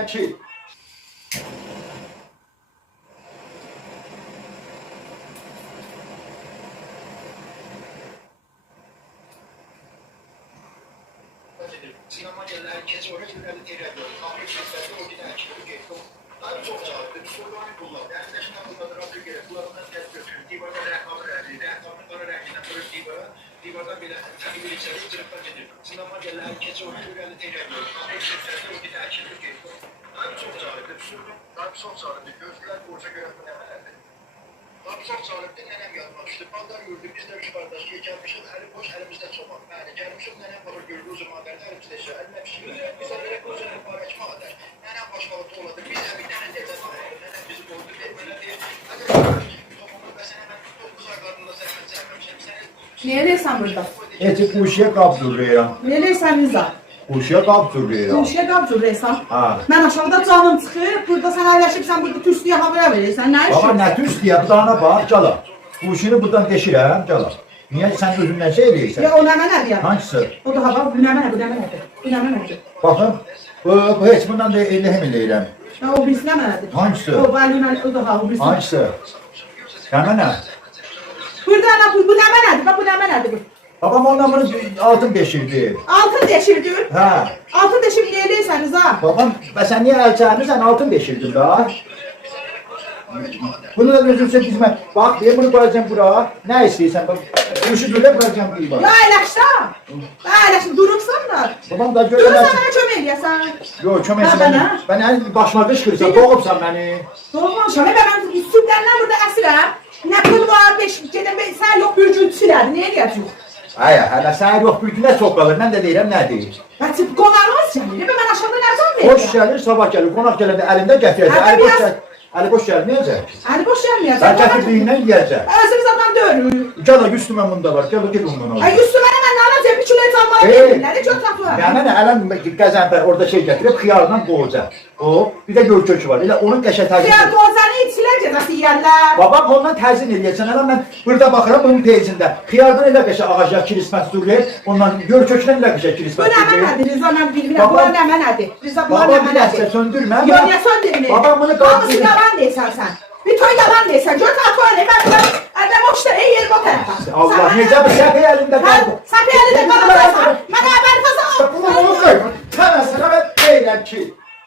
deyirəm ki, Sinema yerler kez oraya giderdi tekrar. Kahve şirketleri o gider çıkıyor geçti. Daha çok çağırdı. Soruları kullandı. Arkadaşlar bunları rapor gerek. Kullanımdan test götürdü. Divarda reklamı verdi. Reklamı bana reklamı böyle divardan bile tabii bir içeri tırıklar getirdi. Sinema yerler kez oraya giderdi tekrar. Kahve şirketleri o gider çıkıyor geçti. Daha çok çağırdı. Daha çok çağırdı. Gözler borca göre bu ne verdi. Daha çok çağırdı. Nenem yazmamıştı. Pazar gördü. Biz de üç kardeş gelmişiz. Eli boş elimizde çomak. Yani gelmişiz nenem bakır gördü. O zaman derdi elimizde şey. Eline bir şey yok. Biz de verek o zaman para açma der. Nenem başkalı topladı. Biz de bir tane ceza sayılır. Nenem bizim oldu. Böyle diye. Hadi topumu ben sana ben 9 aylarında zahmet çekmemişim. Nereysən burada? eti quşuya qabdırıram. Nereysən Rıza? Quşuya qabdırıram. Qonşuya qabcırırsan. Ha. Mən aşağıda canım çıxır, burada sən əyləşibsən, burada tüstüyə havaya verirsən. Nə Baba işin? nə tüstüyə, bu dana bax, cala. Quşunu buradan deşirəm, cala. Niyə sən özündən şey eləyirsən? Ya o nə mənədir ya? Hangisi? O da hava, bu nə mənədir, bu nə mənədir? Bu nə mənədir? Baxın, bu heç bundan da eləhim eləyirəm. Ya o birisi nə mənədir? Hangisi? O valimen, o da hava, o birisi. Hangisi? Həmə nə? Burada nə, bu nə mənədir, bax bu nə mənədir bu? Babam ondan bunu altın deşirdi. Altın deşirdin. Hə. Altın deşib niyə eləyirsən Rıza? Babam, sən niyə əl çəkmirsən, altın deşirdin da? Bunu da gözümsə dizmə. Bax, deyə bunu qoyacağım bura. Nə istəyirsən? Quşu belə qoyacağım bir bax. Ya əyləşsən. Əyləşsən, durubsan da. Babam da Durursan görələr. mənə kömək eləyəsən. Yox, köməksin Ha, məni. mənə? Mən əl başıma qışqırsan, boğubsan məni. Doğmamışam, mən südləndən burada əsirəm. Nə pul var, gedən sən yox, bir gün silədi, nəyə gələcək? Ayə, hələ səhər yox, bir günə çox qalır. Mən də deyirəm, nə deyir? Bəs qonağımız gəlir, mən aşağıda nə zaman Hoş verirəm? gəlir, sabah gəlir. Qonaq gələndə əlində gətirəcək. Hə, Əli boş biraz- gəl. Əli boş gəlməyəcək. Əli boş gəlməyəcək. Sən gətirdiyindən yeyəcək. Özümüz adam deyil. Gəl, üstümə bunda var. Gəl, get ondan al. Ay üstüme mən nə alacağım, bir kilo et almalı Ey! deyirlər, nə göt atlar. Yəni nə, ələn qəzənfər orada şey gətirib, xiyarla qoğacaq. O, bir də gölkökü var. Elə onun qəşə təzim Ya qozanı içilər cəzası yiyərlər. Babam ondan təzim eləyəcəksən. Elə mən burada baxıram bunun peycində. Xiyardan elə qəşə ağacaq kirismət sürülür. Ondan gölkökdən elə qəşə Bu kirismət nə sürülür. mənədir, Rıza mən bilmirəm, bu nə mənədir? Rıza bu Baba nə bir dəstə mənədir? söndürmə. Yox, niyə söndürməyim? Babam bunu Hamısı qaldırır. yalan deyirsən sən. Bir toy yalan deyirsən, göt atlar, mən ədəm oşda, yer bu tərəfə. Allah, necə bir səpə əlində qaldı. Səpə əlində qalacaqsan, mən əvvəl fazla Bunu qoy. Tənə sənə mən deyirəm ki,